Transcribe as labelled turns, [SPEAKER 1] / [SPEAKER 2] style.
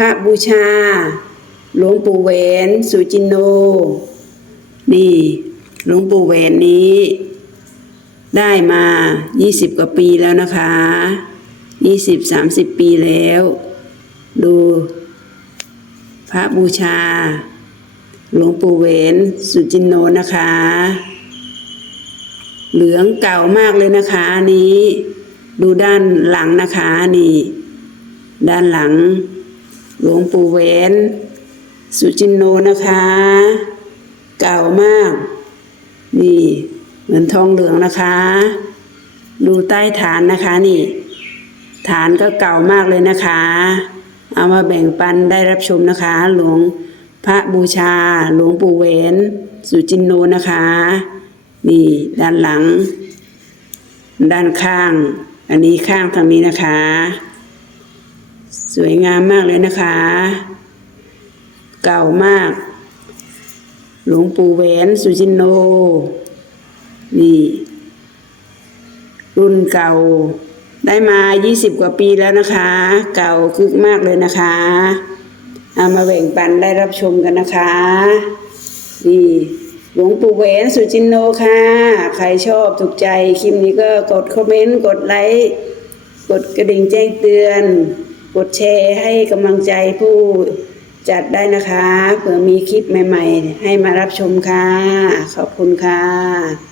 [SPEAKER 1] พระบูชา หลวงปู่แหวนสุจินโน นี่ หลวงปู่แหวนนี้ ได้มา 20 กว่าปีแล้วนะคะ 20 30 ปีแล้ว ดู พระบูชา หลวงปู่แหวนสุจินโนนะคะ เหลืองเก่ามากเลยนะคะนี้ ดูด้านหลังนะคะนี่ ด้านหลัง หลวงปู่แหวน สุจินโนนะคะ เก่ามาก นี่เหมือนทองเหลืองนะคะ ดูใต้ฐานนะคะนี่ ฐานก็เก่ามากเลยนะคะ เอามาแบ่งปันได้รับชมนะคะ หลวงพระบูชา หลวงปู่แหวนสุจินโนนะคะ นี่ด้านหลัง ด้านข้าง อันนี้ข้างทางนี้นะคะ สวยงามมากเลยนะคะ เก่ามาก หลวงปู่แหวนสุจินโน นี่ รุ่นเก่า ได้มา 20 กว่าปีแล้วนะคะ เก่าคึกมากเลยนะคะเอามาแบ่งปันได้รับชมกันนะคะ นี่หลวงปู่แหวนสุจินโนค่ะ ใครชอบถูกใจคลิปนี้ก็กดคอมเมนต์ กดไลค์ กดกระดิ่งแจ้งเตือน กดแชร์ให้กำลังใจผู้จัดได้นะคะ เผื่อมีคลิปใหม่ ๆ ให้มารับชมค่ะ ขอบคุณค่ะ